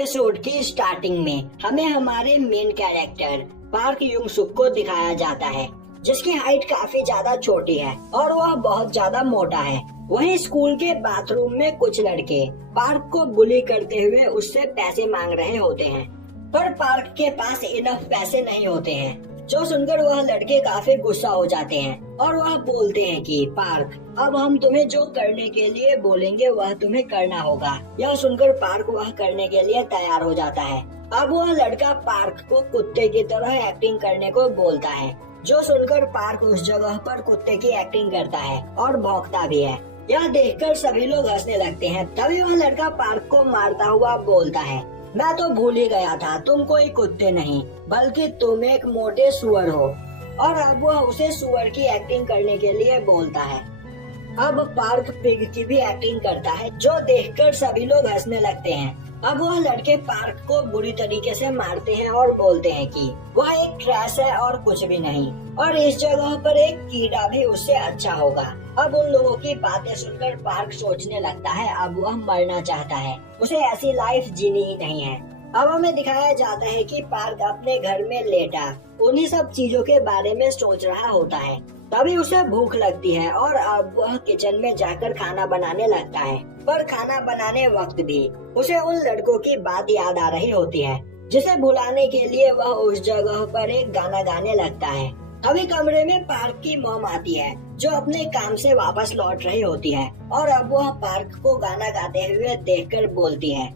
Episode की starting में हमें हमारे मेन कैरेक्टर पार्क युंग सुक को दिखाया जाता है, जिसकी हाइट काफी ज्यादा छोटी है और वह बहुत ज्यादा मोटा है। वहीं स्कूल के बाथरूम में कुछ लड़के पार्क को बुली करते हुए उससे पैसे मांग रहे होते हैं, पर पार्क के पास इनफ पैसे नहीं होते हैं। जो सुनकर वह लड़के काफी गुस्सा हो जाते हैं और वह बोलते हैं कि पार्क, अब हम तुम्हें जो करने के लिए बोलेंगे वह तुम्हें करना होगा। यह सुनकर पार्क वह करने के लिए तैयार हो जाता है। अब वह लड़का पार्क को कुत्ते की तरह एक्टिंग करने को बोलता है, जो सुनकर पार्क उस जगह पर कुत्ते की एक्टिंग करता है और भौंकता भी है। यह देखकर सभी लोग हंसने लगते हैं। तभी वह लड़का पार्क को मारता हुआ बोलता है, मैं तो भूल ही गया था, तुम कोई कुत्ते नहीं बल्कि तुम एक मोटे सुअर हो। और अब वह उसे सुअर की एक्टिंग करने के लिए बोलता है। अब पार्क पिग की भी एक्टिंग करता है, जो देखकर सभी लोग हंसने लगते हैं। अब वह लड़के पार्क को बुरी तरीके से मारते हैं और बोलते हैं कि वह एक ट्रैश है और कुछ भी नहीं, और इस जगह पर एक कीड़ा भी उससे अच्छा होगा। अब उन लोगों की बातें सुनकर पार्क सोचने लगता है अब वह मरना चाहता है, उसे ऐसी लाइफ जीनी ही नहीं है। अब हमें दिखाया जाता है कि पार्क अपने घर में लेटा उन्हीं सब चीजों के बारे में सोच रहा होता है। तभी उसे भूख लगती है और अब वह किचन में जाकर खाना बनाने लगता है, पर खाना बनाने वक्त भी उसे उन लड़कों की बात याद आ रही होती है, जिसे भुलाने के लिए वह उस जगह पर एक गाना गाने लगता है। तभी कमरे में पार्क की मॉम आती है, जो अपने काम से वापस लौट रही होती है, और अब वह पार्क को गाना गाते हुए देखकर बोलती है,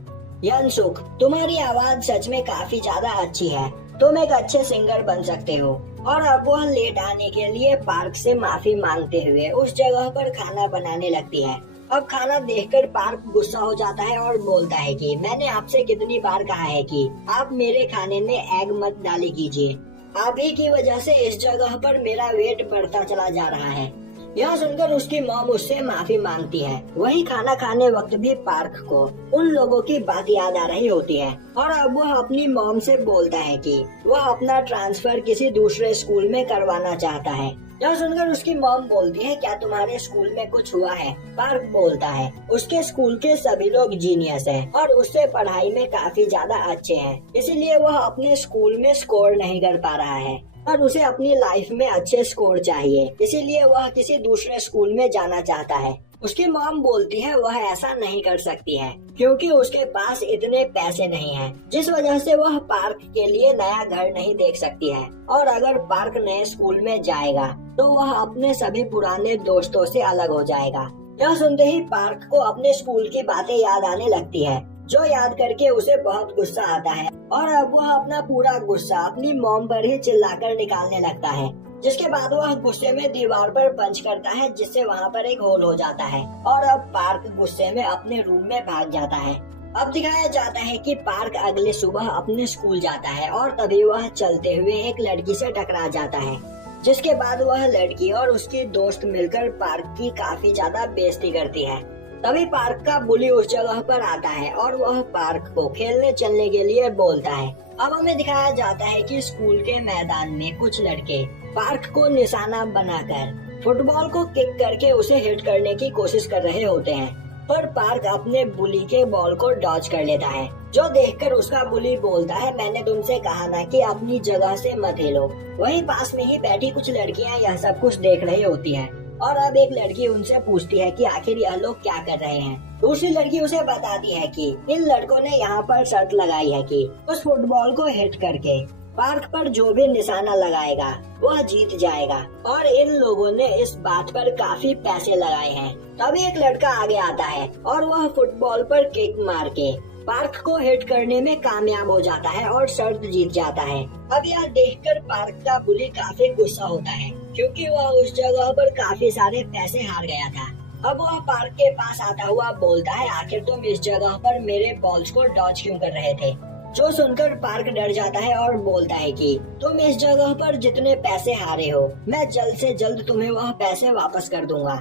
यनसुक, तुम्हारी आवाज सच में काफी ज्यादा अच्छी है, तुम एक अच्छे सिंगर बन सकते हो। और अब वह लेट आने के लिए पार्क से माफी मांगते हुए उस जगह पर खाना बनाने लगती है। अब खाना देखकर पार्क गुस्सा हो जाता है और बोलता है कि मैंने आपसे कितनी बार कहा है कि आप मेरे खाने में एग मत डाली कीजिए, आप ही की वजह से इस जगह पर मेरा वेट बढ़ता चला जा रहा है। यह सुनकर उसकी मॉम उससे माफी मांगती है। वही खाना खाने वक्त भी पार्क को उन लोगों की बात याद आ रही होती है, और अब वह अपनी मॉम से बोलता है कि वह अपना ट्रांसफर किसी दूसरे स्कूल में करवाना चाहता है। यह सुनकर उसकी मॉम बोलती है, क्या तुम्हारे स्कूल में कुछ हुआ है? पार्क बोलता है, उसके स्कूल के सभी लोग जीनियस हैं और उससे पढ़ाई में काफी ज्यादा अच्छे हैं, इसीलिए वह अपने स्कूल में स्कोर नहीं कर पा रहा है और उसे अपनी लाइफ में अच्छे स्कोर चाहिए, इसीलिए वह किसी दूसरे स्कूल में जाना चाहता है। उसकी मॉम बोलती है वह ऐसा नहीं कर सकती है, क्योंकि उसके पास इतने पैसे नहीं हैं, जिस वजह से वह पार्क के लिए नया घर नहीं देख सकती है। और अगर पार्क नए स्कूल में जाएगा तो वह अपने सभी पुराने दोस्तों से अलग हो जाएगा। यह सुनते ही पार्क को अपने स्कूल की बातें याद आने लगती है, जो याद करके उसे बहुत गुस्सा आता है, और अब वह अपना पूरा गुस्सा अपनी मॉम पर ही चिल्लाकर निकालने लगता है। जिसके बाद वह गुस्से में दीवार पर पंच करता है, जिससे वहाँ पर एक होल हो जाता है, और अब पार्क गुस्से में अपने रूम में भाग जाता है। अब दिखाया जाता है कि पार्क अगले सुबह अपने स्कूल जाता है और तभी वह चलते हुए एक लड़की से टकरा जाता है, जिसके बाद वह लड़की और उसकी दोस्त मिलकर पार्क की काफी ज्यादा बेइज्जती करती है। तभी पार्क का बुली उस जगह पर आता है और वह पार्क को खेलने चलने के लिए बोलता है। अब हमें दिखाया जाता है कि स्कूल के मैदान में कुछ लड़के पार्क को निशाना बनाकर फुटबॉल को किक करके उसे हिट करने की कोशिश कर रहे होते हैं, पर पार्क अपने बुली के बॉल को डॉज कर लेता है, जो देखकर उसका बुली बोलता है, मैंने तुमसे कहा ना कि अपनी जगह से मत हिलो। वहीं पास में ही बैठी कुछ लड़कियां यह सब कुछ देख रही होती हैं, और अब एक लड़की उनसे पूछती है कि आखिर यह लोग क्या कर रहे हैं। दूसरी लड़की उसे बताती है कि इन लड़कों ने यहाँ पर शर्त लगाई है कि उस फुटबॉल को हिट करके पार्क पर जो भी निशाना लगाएगा वह जीत जाएगा, और इन लोगों ने इस बात पर काफी पैसे लगाए हैं। तभी एक लड़का आगे आता है और वह फुटबॉल पर किक मार के पार्क को हिट करने में कामयाब हो जाता है और शर्त जीत जाता है। अब यह देखकर पार्क का बुली काफी गुस्सा होता है, क्योंकि वह उस जगह पर काफी सारे पैसे हार गया था। अब वह पार्क के पास आता हुआ बोलता है, आखिर तुम इस जगह पर मेरे बॉल्स को डॉज क्यों कर रहे थे? जो सुनकर पार्क डर जाता है और बोलता है कि तुम इस जगह पर जितने पैसे हारे हो, मैं जल्द से जल्द तुम्हें वह पैसे वापस कर दूंगा।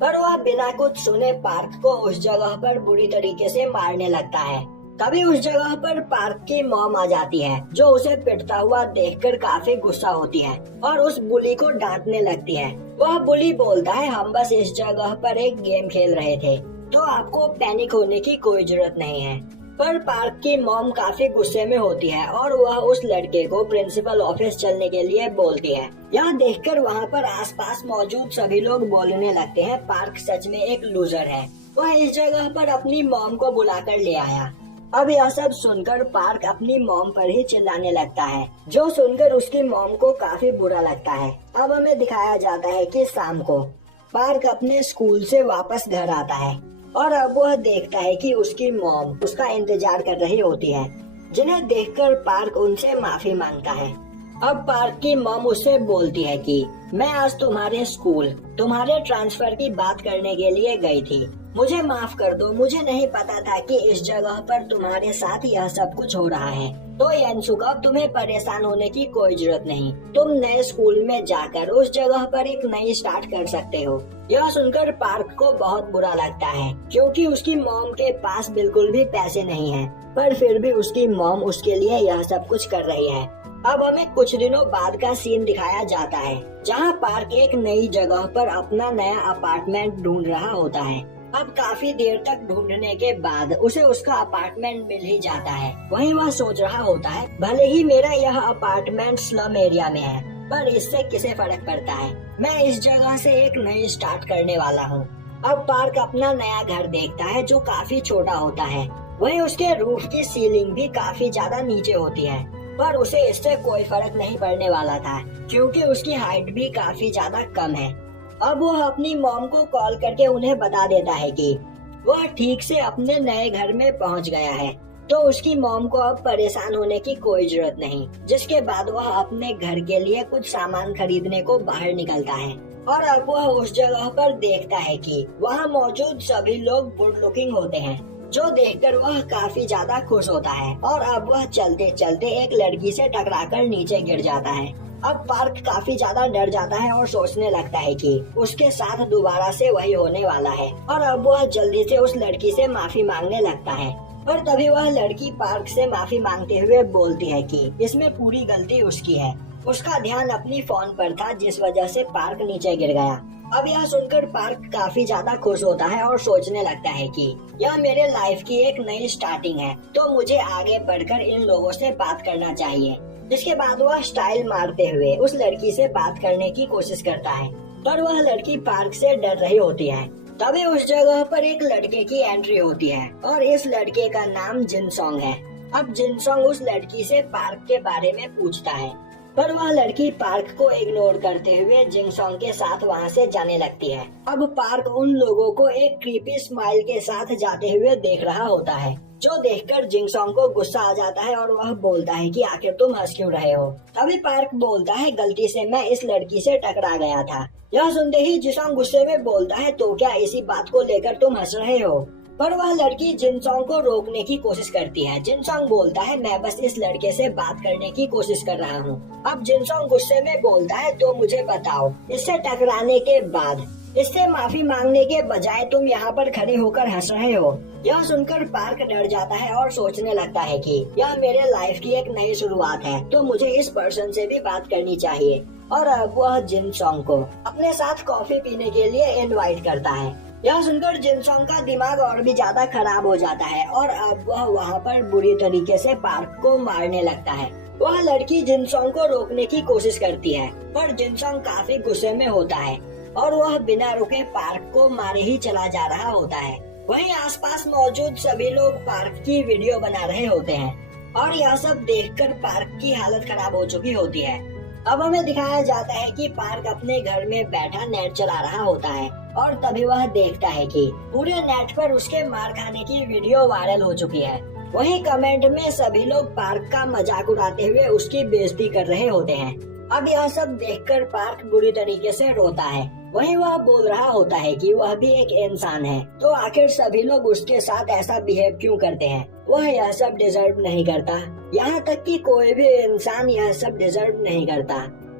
पर वह बिना कुछ सुने पार्क को उस जगह पर बुरी तरीके से मारने लगता है। तभी उस जगह पर पार्क की मॉम आ जाती है, जो उसे पिटता हुआ देखकर काफी गुस्सा होती है और उस बुली को डांटने लगती है। वह बुली बोलता है, हम बस इस जगह पर एक गेम खेल रहे थे, तो आपको पैनिक होने की कोई जरूरत नहीं है। पर पार्क की मॉम काफी गुस्से में होती है और वह उस लड़के को प्रिंसिपल ऑफिस चलने के लिए बोलती है। यह देखकर वहाँ पर आसपास मौजूद सभी लोग बोलने लगते हैं, पार्क सच में एक लूजर है। वह इस जगह पर अपनी मॉम को बुलाकर ले आया। अब यह सब सुनकर पार्क अपनी मॉम पर ही चिल्लाने लगता है, जो सुनकर उसकी मॉम को काफी बुरा लगता है। अब हमें दिखाया जाता है कि शाम को पार्क अपने स्कूल से वापस घर आता है और अब वह देखता है कि उसकी मॉम उसका इंतजार कर रही होती है, जिन्हें देखकर पार्क उनसे माफी मांगता है। अब पार्क की मॉम उससे बोलती है कि मैं आज तुम्हारे स्कूल तुम्हारे ट्रांसफर की बात करने के लिए गई थी, मुझे माफ कर दो, मुझे नहीं पता था कि इस जगह पर तुम्हारे साथ यह सब कुछ हो रहा है। तो यंसुक, अब तुम्हें परेशान होने की कोई जरूरत नहीं, तुम नए स्कूल में जाकर उस जगह पर एक नई स्टार्ट कर सकते हो। यह सुनकर पार्क को बहुत बुरा लगता है, क्योंकि उसकी मॉम के पास बिल्कुल भी पैसे नहीं है, पर फिर भी उसकी मॉम उसके लिए यह सब कुछ कर रही है। अब हमें कुछ दिनों बाद का सीन दिखाया जाता है, जहाँ पार्क एक नई जगह पर अपना नया अपार्टमेंट ढूंढ रहा होता है। अब काफी देर तक ढूंढने के बाद उसे उसका अपार्टमेंट मिल ही जाता है। वहीं वह सोच रहा होता है, भले ही मेरा यह अपार्टमेंट स्लम एरिया में है, पर इससे किसे फर्क पड़ता है, मैं इस जगह से एक नई स्टार्ट करने वाला हूँ। अब पार्क अपना नया घर देखता है, जो काफी छोटा होता है। वहीं उसके रूफ की सीलिंग भी काफी ज्यादा नीचे होती है, पर उसे इससे कोई फर्क नहीं पड़ने वाला था, क्योंकि उसकी हाइट भी काफी ज्यादा कम है। अब वह अपनी मॉम को कॉल करके उन्हें बता देता है कि वह ठीक से अपने नए घर में पहुंच गया है, तो उसकी मॉम को अब परेशान होने की कोई जरूरत नहीं। जिसके बाद वह अपने घर के लिए कुछ सामान खरीदने को बाहर निकलता है और अब वह उस जगह पर देखता है कि वहाँ मौजूद सभी लोग गुड लुकिंग होते हैं, जो देखकर वह काफी ज्यादा खुश होता है और अब वह चलते चलते एक लड़की से टकराकर नीचे गिर जाता है। अब पार्क काफी ज्यादा डर जाता है और सोचने लगता है कि उसके साथ दोबारा से वही होने वाला है और अब वह जल्दी से उस लड़की से माफी मांगने लगता है। पर तभी वह लड़की पार्क से माफी मांगते हुए बोलती है कि इसमें पूरी गलती उसकी है, उसका ध्यान अपनी फोन पर था, जिस वजह से पार्क नीचे गिर गया। अब यह सुनकर पार्क काफी ज्यादा खुश होता है और सोचने लगता है कि यह मेरे लाइफ की एक नई स्टार्टिंग है, तो मुझे आगे बढ़कर इन लोगों से बात करना चाहिए। इसके बाद वह स्टाइल मारते हुए उस लड़की से बात करने की कोशिश करता है, पर वह लड़की पार्क से डर रही होती है। तभी उस जगह पर एक लड़के की एंट्री होती है और इस लड़के का नाम जिनसोंग है। अब जिनसोंग उस लड़की से पार्क के बारे में पूछता है, पर वह लड़की पार्क को इग्नोर करते हुए जिनसोंग के साथ वहाँ से जाने लगती है। अब पार्क उन लोगों को एक क्रीपी स्माइल के साथ जाते हुए देख रहा होता है, जो देखकर जिनसोंग को गुस्सा आ जाता है और वह बोलता है कि आखिर तुम हंस क्यों रहे हो। तभी पार्क बोलता है, गलती से मैं इस लड़की से टकरा गया था। यह सुनते ही जिनसोंग गुस्से में बोलता है, तो क्या इसी बात को लेकर तुम हंस रहे हो। पर वह लड़की जिनसोंग को रोकने की कोशिश करती है। जिनसोंग बोलता है, मैं बस इस लड़के से बात करने की कोशिश कर रहा हूँ। अब जिनसोंग गुस्से में बोलता है, तो मुझे बताओ, इससे टकराने के बाद इससे माफी मांगने के बजाय तुम यहाँ पर खड़े होकर हंस रहे हो। यह सुनकर पार्क डर जाता है और सोचने लगता है कि यह मेरे लाइफ की एक नई शुरुआत है, तो मुझे इस पर्सन से भी बात करनी चाहिए। और अब वह जिनसोंग को अपने साथ कॉफी पीने के लिए इनवाइट करता है। यह सुनकर जिनसोंग का दिमाग और भी ज्यादा खराब हो जाता है और अब वह वहाँ पर बुरी तरीके से पार्क को मारने लगता है। वह लड़की जिनसोंग को रोकने की कोशिश करती है, पर जिनसोंग काफी गुस्से में होता है और वह बिना रुके पार्क को मारे ही चला जा रहा होता है। वहीं आसपास मौजूद सभी लोग पार्क की वीडियो बना रहे होते हैं और यह सब देखकर पार्क की हालत खराब हो चुकी होती है। अब हमें दिखाया जाता है कि पार्क अपने घर में बैठा नेट चला रहा होता है और तभी वह देखता है कि पूरे नेट पर उसके मार खाने की वीडियो वायरल हो चुकी है। वहीं कमेंट में सभी लोग पार्क का मजाक उड़ाते हुए उसकी बेइज्जती कर रहे होते हैं। अब यह सब देखकर पार्क बुरी तरीके से रोता है। वहीं वह बोल रहा होता है कि वह भी एक इंसान है, तो आखिर सभी लोग उसके साथ ऐसा बिहेव क्यों करते हैं। वह यह सब डिजर्व नहीं करता, यहाँ तक कि कोई भी इंसान यह सब डिजर्व नहीं करता।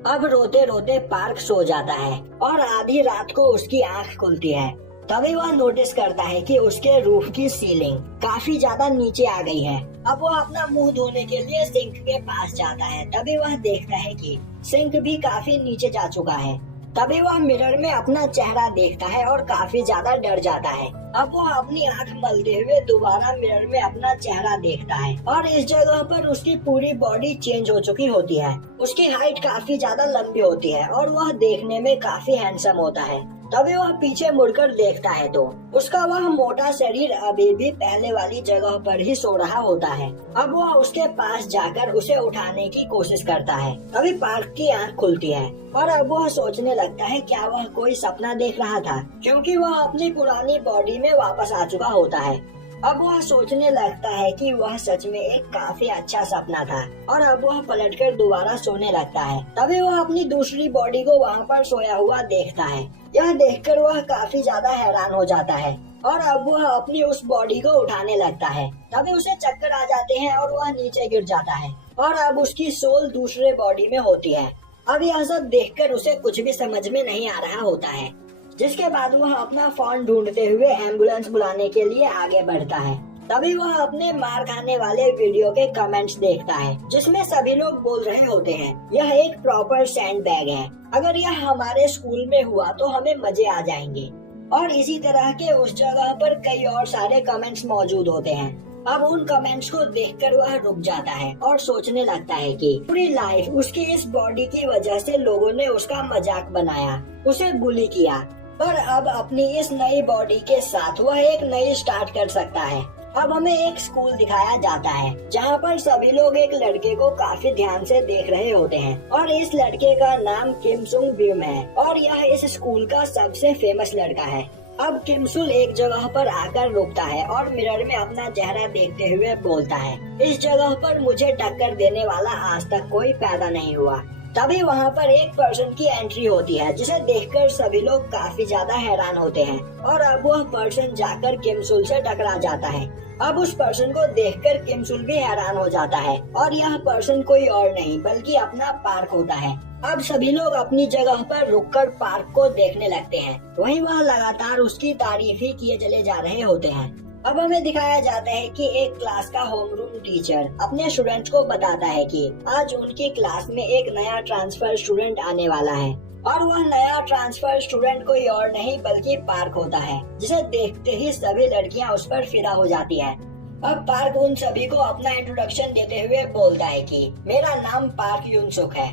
अब रोते रोते पार्क सो जाता है और आधी रात को उसकी आंख खुलती है। तभी वह नोटिस करता है कि उसके रूफ की सीलिंग काफी ज्यादा नीचे आ गई है। अब वह अपना मुंह धोने के लिए सिंक के पास जाता है। तभी वह देखता है कि सिंक भी काफी नीचे जा चुका है। तभी वह मिरर में अपना चेहरा देखता है और काफी ज्यादा डर जाता है। अब वह अपनी आंख मलते हुए दोबारा मिरर में अपना चेहरा देखता है और इस जगह पर उसकी पूरी बॉडी चेंज हो चुकी होती है। उसकी हाइट काफी ज्यादा लंबी होती है और वह देखने में काफी हैंडसम होता है। तभी वह पीछे मुड़कर देखता है तो उसका वह मोटा शरीर अभी भी पहले वाली जगह पर ही सो रहा होता है। अब वह उसके पास जाकर उसे उठाने की कोशिश करता है। तभी पार्क की आंख खुलती है और अब वह सोचने लगता है क्या वह कोई सपना देख रहा था, क्योंकि वह अपनी पुरानी बॉडी में वापस आ चुका होता है। अब वह सोचने लगता है कि वह सच में एक काफी अच्छा सपना था और अब वह पलटकर दोबारा सोने लगता है। तभी वह अपनी दूसरी बॉडी को वहाँ पर सोया हुआ देखता है। यह देखकर वह काफी ज्यादा हैरान हो जाता है और अब वह अपनी उस बॉडी को उठाने लगता है। तभी उसे चक्कर आ जाते हैं और वह नीचे गिर जाता है और अब उसकी सोल दूसरे बॉडी में होती है। अब यह सब देखकर उसे कुछ भी समझ में नहीं आ रहा होता है, जिसके बाद वह अपना फोन ढूंढते हुए एम्बुलेंस बुलाने के लिए आगे बढ़ता है। तभी वह अपने मार खाने वाले वीडियो के कमेंट्स देखता है, जिसमें सभी लोग बोल रहे होते हैं यह एक प्रॉपर सैंड बैग है, अगर यह हमारे स्कूल में हुआ तो हमें मजे आ जाएंगे। और इसी तरह के उस जगह पर कई और सारे कमेंट्स मौजूद होते हैं। अब उन कमेंट्स को देखकर वह रुक जाता है और सोचने लगता है कि पूरी लाइफ उसकी इस बॉडी की वजह से लोगों ने उसका मजाक बनाया, उसे बुली किया, पर अब अपनी इस नई बॉडी के साथ वह एक नई स्टार्ट कर सकता है। अब हमें एक स्कूल दिखाया जाता है जहाँ पर सभी लोग एक लड़के को काफी ध्यान से देख रहे होते हैं और इस लड़के का नाम किम सुंग बिम है और यह इस स्कूल का सबसे फेमस लड़का है। अब किम सुल एक जगह पर आकर रुकता है और मिरर में अपना चेहरा देखते हुए बोलता है, इस जगह पर मुझे टक्कर देने वाला आज तक कोई पैदा नहीं हुआ। तभी वहाँ पर एक पर्सन की एंट्री होती है, जिसे देखकर सभी लोग काफी ज्यादा हैरान होते हैं और अब वह पर्सन जाकर किम सुल से टकरा जाता है। अब उस पर्सन को देखकर किम सुल भी हैरान हो जाता है और यह पर्सन कोई और नहीं बल्कि अपना पार्क होता है। अब सभी लोग अपनी जगह पर रुककर पार्क को देखने लगते हैं। वहीं वह लगातार उसकी तारीफ ही किए चले जा रहे होते हैं। अब हमें दिखाया जाता है कि एक क्लास का होमरूम टीचर अपने स्टूडेंट्स को बताता है कि आज उनकी क्लास में एक नया ट्रांसफर स्टूडेंट आने वाला है और वह नया ट्रांसफर स्टूडेंट कोई और नहीं बल्कि पार्क होता है, जिसे देखते ही सभी लड़कियां उस पर फिदा हो जाती है। अब पार्क उन सभी को अपना इंट्रोडक्शन देते हुए बोलता है कि मेरा नाम पार्क युनसुक है।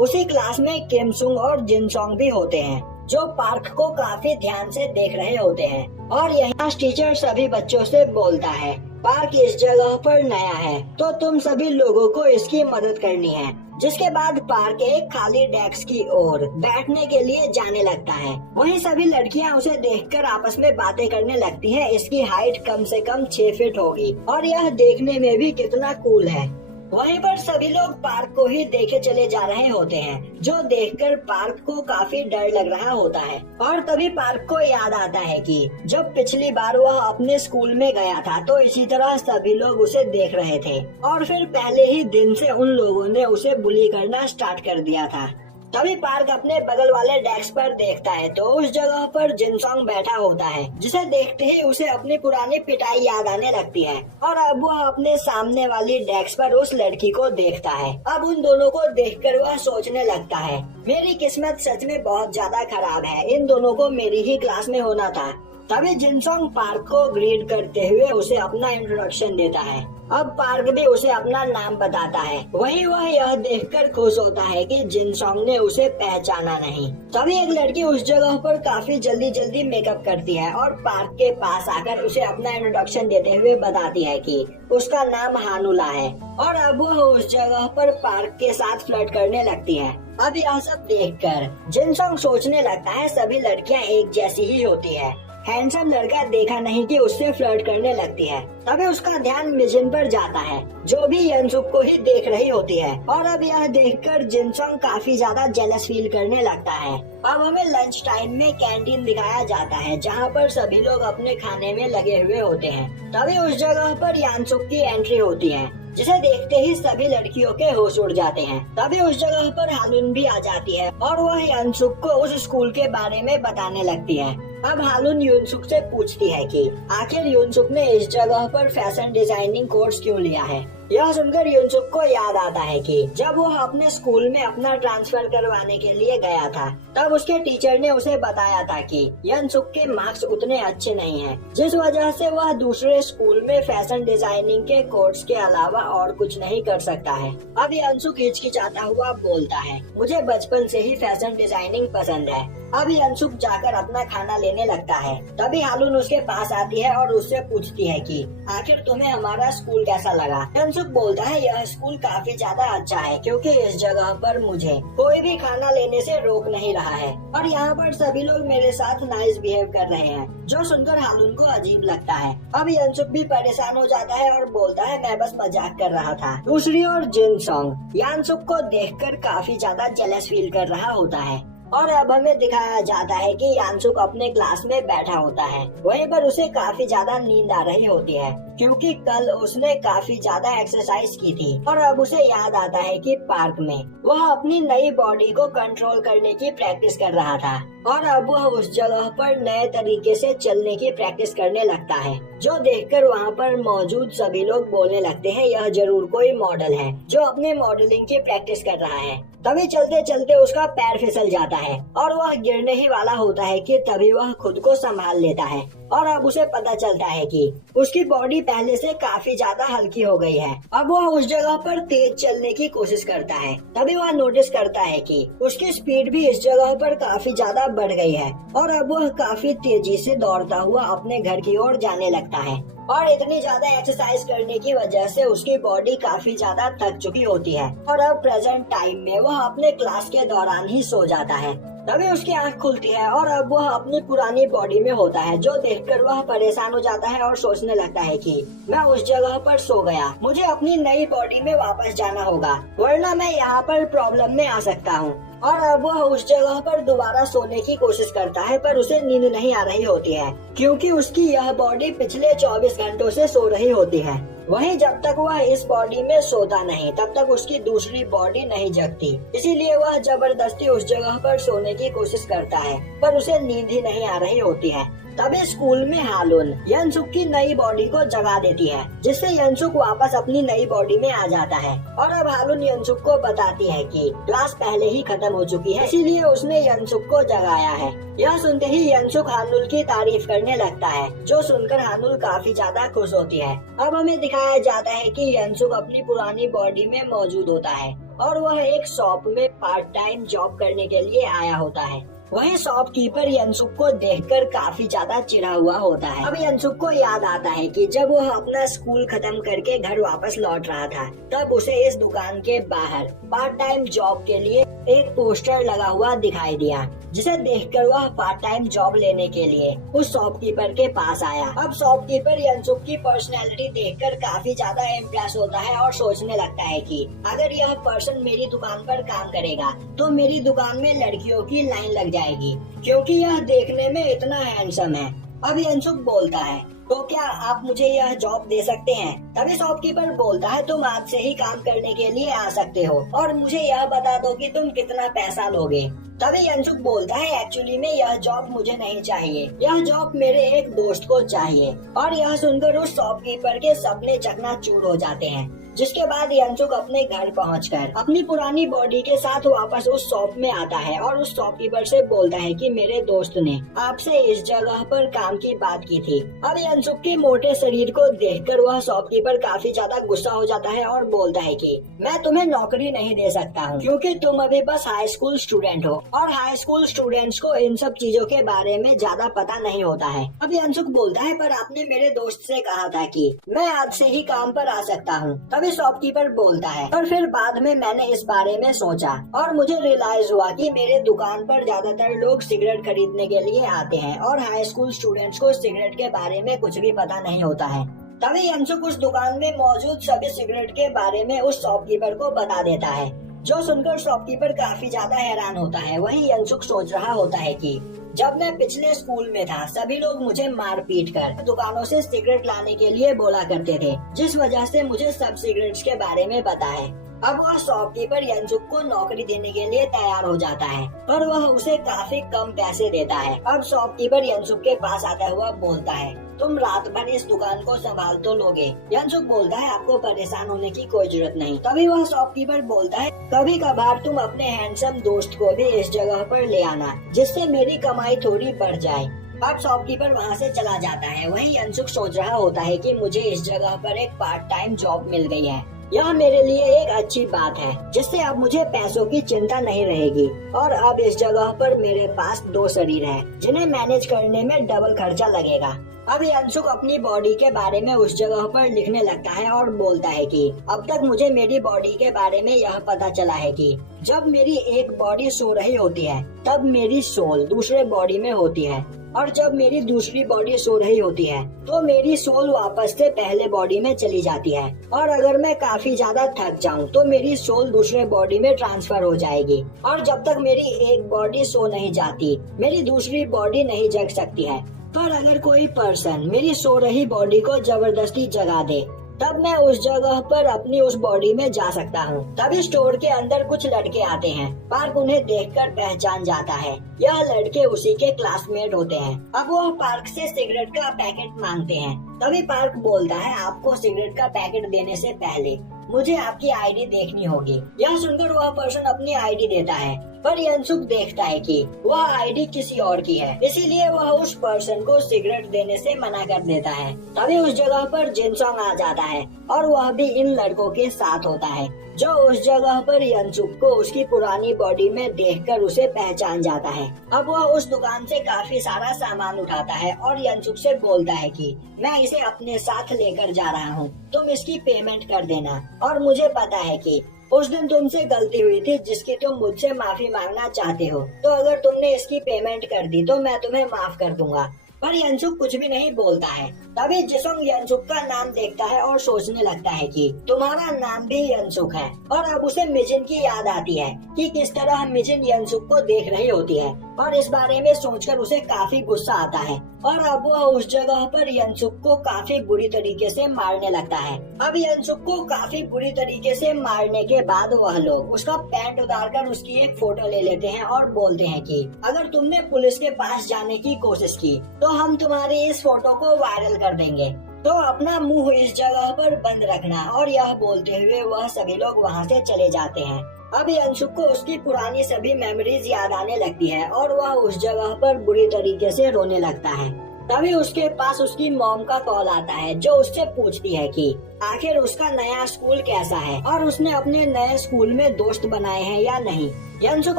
उसी क्लास में किम सुंग और जिन सॉन्ग भी होते हैं, जो पार्क को काफी ध्यान से देख रहे होते हैं। और यहाँ टीचर सभी बच्चों से बोलता है, पार्क इस जगह पर नया है तो तुम सभी लोगों को इसकी मदद करनी है। जिसके बाद पार्क एक खाली डेस्क की ओर बैठने के लिए जाने लगता है। वहीं सभी लड़कियां उसे देखकर आपस में बातें करने लगती हैं। इसकी हाइट कम से कम 6 फीट होगी और यह देखने में भी कितना कूल है। वहीं पर सभी लोग पार्क को ही देखे चले जा रहे होते हैं, जो देखकर पार्क को काफी डर लग रहा होता है। और तभी पार्क को याद आता है कि जब पिछली बार वह अपने स्कूल में गया था तो इसी तरह सभी लोग उसे देख रहे थे और फिर पहले ही दिन से उन लोगों ने उसे बुली करना स्टार्ट कर दिया था। तभी पार्क अपने बगल वाले डेस्क पर देखता है तो उस जगह पर जिनसोंग बैठा होता है, जिसे देखते ही उसे अपनी पुरानी पिटाई याद आने लगती है और अब वह अपने सामने वाली डेस्क पर उस लड़की को देखता है। अब उन दोनों को देखकर वह सोचने लगता है, मेरी किस्मत सच में बहुत ज्यादा खराब है, इन दोनों को मेरी ही क्लास में होना था। तभी जिनसोंग पार्क को ग्रीट करते हुए उसे अपना इंट्रोडक्शन देता है। अब पार्क भी उसे अपना नाम बताता है। वहीं वह यह देखकर खुश होता है कि जिनसोंग ने उसे पहचाना नहीं। तभी एक लड़की उस जगह पर काफी जल्दी मेकअप करती है और पार्क के पास आकर उसे अपना इंट्रोडक्शन देते हुए बताती है कि उसका नाम हानुला है और अब वह उस जगह पर पार्क के साथ फ्लर्ट करने लगती है। अब यह सब देखकर जिनसोंग सोचने लगता है सभी लड़कियां एक जैसी ही होती है। हैंडसम लड़का देखा नहीं कि उससे फ्लर्ट करने लगती है। तभी उसका ध्यान मिजिन पर जाता है, जो भी यनसुक को ही देख रही होती है और अब यह देखकर जिनसोंग काफी ज्यादा जेलस फील करने लगता है। अब हमें लंच टाइम में कैंटीन दिखाया जाता है, जहाँ पर सभी लोग अपने खाने में लगे हुए होते हैं। तभी उस जगह पर यानसुक की एंट्री होती है, जिसे देखते ही सभी लड़कियों के होश उड़ जाते हैं। तभी उस जगह पर हालुन भी आ जाती है और वह यानसुक को उस स्कूल के बारे में बताने लगती है। अब हालुन युनसुक से पूछती है कि आखिर युनसुक ने इस जगह पर फैशन डिजाइनिंग कोर्स क्यों लिया है। यह सुनकर युनसुक को याद आता है कि जब वो अपने स्कूल में अपना ट्रांसफर करवाने के लिए गया था, तब उसके टीचर ने उसे बताया था कि युनसुक के मार्क्स उतने अच्छे नहीं हैं, जिस वजह से वह दूसरे स्कूल में फैशन डिजाइनिंग के कोर्स के अलावा और कुछ नहीं कर सकता है। अब युनसुक हिचकिचाता हुआ बोलता है, मुझे बचपन से ही फैशन डिजाइनिंग पसंद है। अब युनसुक जाकर अपना खाना लेने लगता है। तभी हालून उसके पास आती है और उससे पूछती है कि आखिर तुम्हें हमारा स्कूल कैसा लगा। युनसुक बोलता है, यह स्कूल काफी ज्यादा अच्छा है क्योंकि इस जगह पर मुझे कोई भी खाना लेने से रोक नहीं रहा है और यहाँ पर सभी लोग मेरे साथ नाइस बिहेव कर रहे हैं, जो सुनकर हालून को अजीब लगता है। अब युनसुक भी परेशान हो जाता है और बोलता है, मैं बस मजाक कर रहा था। दूसरी ओर जिनसोंग युनसुक को देखकर काफी ज्यादा जेलस फील कर रहा होता है और अब हमें दिखाया जाता है कि युनसुक अपने क्लास में बैठा होता है। वहीं पर उसे काफी ज्यादा नींद आ रही होती है क्योंकि कल उसने काफी ज्यादा एक्सरसाइज की थी और अब उसे याद आता है कि पार्क में वह अपनी नई बॉडी को कंट्रोल करने की प्रैक्टिस कर रहा था और अब वह उस जगह पर नए तरीके से चलने की प्रैक्टिस करने लगता है, जो देखकर वहाँ पर मौजूद सभी लोग बोलने लगते हैं, यह जरूर कोई मॉडल है जो अपने मॉडलिंग की प्रैक्टिस कर रहा है। तभी चलते चलते उसका पैर फिसल जाता है और वह गिरने ही वाला होता है कि तभी वह खुद को संभाल लेता है और अब उसे पता चलता है कि उसकी बॉडी पहले से काफी ज्यादा हल्की हो गई है। अब वह उस जगह पर तेज चलने की कोशिश करता है। तभी वह नोटिस करता है कि उसकी स्पीड भी इस जगह पर काफी ज्यादा बढ़ गई है और अब वह काफी तेजी से दौड़ता हुआ अपने घर की ओर जाने लगता है और इतनी ज्यादा एक्सरसाइज करने की वजह से उसकी बॉडी काफी ज्यादा थक चुकी होती है और अब प्रेजेंट टाइम में वह अपने क्लास के दौरान ही सो जाता है। तभी उसकी आंख खुलती है और अब वह अपनी पुरानी बॉडी में होता है, जो देखकर वह परेशान हो जाता है और सोचने लगता है कि मैं उस जगह पर सो गया, मुझे अपनी नई बॉडी में वापस जाना होगा वरना मैं यहाँ पर प्रॉब्लम में आ सकता हूँ। और अब वह उस जगह पर दोबारा सोने की कोशिश करता है पर उसे नींद नहीं आ रही होती है क्योंकि उसकी यह बॉडी पिछले 24 घंटों से सो रही होती है। वहीं जब तक वह इस बॉडी में सोता नहीं तब तक उसकी दूसरी बॉडी नहीं जगती, इसीलिए वह जबरदस्ती उस जगह पर सोने की कोशिश करता है पर उसे नींद ही नहीं आ रही होती है। तभी स्कूल में हालून युनसुक की नई बॉडी को जगा देती है, जिससे युनसुक वापस अपनी नई बॉडी में आ जाता है और अब हालून युनसुक को बताती है कि क्लास पहले ही खत्म हो चुकी है, इसीलिए उसने युनसुक को जगाया है। यह सुनते ही युनसुक हानुल की तारीफ करने लगता है, जो सुनकर हानुल काफी ज्यादा खुश होती है। अब हमें दिखाया जाता है कि युनसुक अपनी पुरानी बॉडी में मौजूद होता है और वह एक शॉप में पार्ट टाइम जॉब करने के लिए आया होता है। वहीं शॉपकीपर युनसुक को देखकर काफी ज्यादा चिढ़ा हुआ होता है। अब युनसुक को याद आता है कि जब वह अपना स्कूल खत्म करके घर वापस लौट रहा था, तब उसे इस दुकान के बाहर पार्ट टाइम जॉब के लिए एक पोस्टर लगा हुआ दिखाई दिया, जिसे देखकर वह पार्ट टाइम जॉब लेने के लिए उस शॉपकीपर के पास आया। अब शॉपकीपर युनसुक की पर्सनैलिटी देखकर काफी ज्यादा इम्प्रेस होता है और सोचने लगता है कि अगर यह पर्सन मेरी दुकान पर काम करेगा तो मेरी दुकान में लड़कियों की लाइन लग जाएगी, क्योंकि यह देखने में इतना हैंडसम है। अब युनसुक बोलता है, तो क्या आप मुझे यह जॉब दे सकते हैं? तभी शॉपकीपर बोलता है, तुम आज से ही काम करने के लिए आ सकते हो और मुझे यह बता दो कि तुम कितना पैसा लोगे। तभी युनसुक बोलता है, एक्चुअली में यह जॉब मुझे नहीं चाहिए, यह जॉब मेरे एक दोस्त को चाहिए। और यह सुनकर उस शॉपकीपर के सपने चकनाचूर हो जाते हैं, जिसके बाद युनसुक अपने घर पहुंचकर अपनी पुरानी बॉडी के साथ वापस उस शॉप में आता है और उस शॉपकीपर से बोलता है कि मेरे दोस्त ने आपसे इस जगह पर काम की बात की थी। अब युनसुक के मोटे शरीर को देखकर वह शॉपकीपर काफी ज्यादा गुस्सा हो जाता है और बोलता है कि मैं तुम्हें नौकरी नहीं दे सकता हूँ, क्योंकि तुम अभी बस हाई स्कूल स्टूडेंट हो और हाई स्कूल स्टूडेंट्स को इन सब चीजों के बारे में ज्यादा पता नहीं होता है। अब युनसुक बोलता है, पर आपने मेरे दोस्त से कहा था कि मैं आज से ही काम पर आ सकता हूँ। तभी शॉपकीपर बोलता है, और फिर बाद में मैंने इस बारे में सोचा और मुझे रियलाइज हुआ कि मेरे दुकान पर ज्यादातर लोग सिगरेट खरीदने के लिए आते हैं और हाई स्कूल स्टूडेंट्स को सिगरेट के बारे में कुछ भी पता नहीं होता है। तभी युनसुक उस दुकान में मौजूद सभी सिगरेट के बारे में उस शॉपकीपर को बता देता है, जो सुनकर शॉपकीपर काफी ज्यादा हैरान होता है। वहीं युनसुक सोच रहा होता है कि जब मैं पिछले स्कूल में था, सभी लोग मुझे मार पीट कर दुकानों से सिगरेट लाने के लिए बोला करते थे, जिस वजह से मुझे सब सिगरेट्स के बारे में पता है। अब वह शॉपकीपर युनसुक को नौकरी देने के लिए तैयार हो जाता है और वह उसे काफी कम पैसे देता है। अब शॉपकीपर युनसुक के पास आता हुआ बोलता है, तुम रात भर इस दुकान को संभाल तो लोगे। यनसुक बोलता है आपको परेशान होने की कोई जरूरत नहीं। तभी वह शॉपकीपर बोलता है कभी कभार तुम अपने हैंडसम दोस्त को भी इस जगह पर ले आना, जिससे मेरी कमाई थोड़ी बढ़ जाए। अब शॉपकीपर वहाँ से चला जाता है। वहीं यनसुक सोच रहा होता है कि मुझे इस जगह पर एक पार्ट टाइम जॉब मिल गई है। यह मेरे लिए एक अच्छी बात है, जिससे अब मुझे पैसों की चिंता नहीं रहेगी। और अब इस जगह पर मेरे पास 2 शरीर हैं, जिन्हें मैनेज करने में डबल खर्चा लगेगा। अब यनसुक अपनी बॉडी के बारे में उस जगह पर लिखने लगता है और बोलता है कि अब तक मुझे मेरी बॉडी के बारे में यह पता चला है कि जब मेरी एक बॉडी सो रही होती है तब मेरी सोल दूसरे बॉडी में होती है, और जब मेरी दूसरी बॉडी सो रही होती है तो मेरी सोल वापस से पहले बॉडी में चली जाती है। और अगर मैं काफी ज्यादा थक जाऊं तो मेरी सोल दूसरे बॉडी में ट्रांसफर हो जाएगी। और जब तक मेरी एक बॉडी सो नहीं जाती मेरी दूसरी बॉडी नहीं जग सकती है। पर अगर कोई पर्सन मेरी सो रही बॉडी को जबरदस्ती जगा दे तब मैं उस जगह पर अपनी उस बॉडी में जा सकता हूँ। तभी स्टोर के अंदर कुछ लड़के आते हैं। पार्क उन्हें देखकर पहचान जाता है। यह लड़के उसी के क्लासमेट होते हैं। अब वह पार्क से सिगरेट का पैकेट मांगते हैं। तभी पार्क बोलता है आपको सिगरेट का पैकेट देने से पहले मुझे आपकी आईडी देखनी होगी। यह सुनकर वह पर्सन अपनी आईडी देता है, पर यनसुक देखता है कि वह आईडी किसी और की है, इसीलिए वह उस पर्सन को सिगरेट देने से मना कर देता है। तभी उस जगह पर जिनसोंग आ जाता है और वह भी इन लड़कों के साथ होता है, जो उस जगह पर यनसुक को उसकी पुरानी बॉडी में देखकर उसे पहचान जाता है। अब वह उस दुकान से काफी सारा सामान उठाता है और यनसुक से बोलता है कि मैं इसे अपने साथ लेकर जा रहा हूँ, तुम इसकी पेमेंट कर देना। और मुझे पता है कि उस दिन तुमसे गलती हुई थी जिसकी तुम मुझसे माफी मांगना चाहते हो, तो अगर तुमने इसकी पेमेंट कर दी तो मैं तुम्हें माफ कर दूंगा। पर यनसुक कुछ भी नहीं बोलता है। तभी जिसोंग यनसुक का नाम देखता है और सोचने लगता है कि तुम्हारा नाम भी यनसुक है। और अब उसे मिजिन की याद आती है कि किस तरह मिजिन यनसुक को देख रही होती है, और इस बारे में सोचकर उसे काफी गुस्सा आता है। और अब वह उस जगह पर यनसुक को काफी बुरी तरीके से मारने लगता है। अब यनसुक को काफी बुरी तरीके से मारने के बाद वह लोग उसका पैंट उतारकर उसकी एक फोटो ले लेते हैं और बोलते हैं कि अगर तुमने पुलिस के पास जाने की कोशिश की तो हम तुम्हारी इस फोटो को वायरल कर देंगे, तो अपना मुंह इस जगह पर बंद रखना। और यह बोलते हुए वह सभी लोग वहाँ से चले जाते हैं। अब यनसुक को उसकी पुरानी सभी मेमोरीज याद आने लगती है और वह उस जगह पर बुरी तरीके से रोने लगता है। तभी उसके पास उसकी मॉम का कॉल आता है, जो उससे पूछती है कि आखिर उसका नया स्कूल कैसा है और उसने अपने नए स्कूल में दोस्त बनाए हैं या नहीं। यनसुक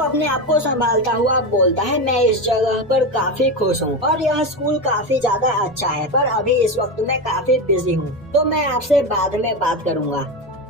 अपने आप को संभालता हुआ बोलता है मैं इस जगह पर काफी खुश हूँ और यह स्कूल काफी ज्यादा अच्छा है, पर अभी इस वक्त मैं काफी बिजी हूँ, तो मैं आपसे बाद में बात करूँगा।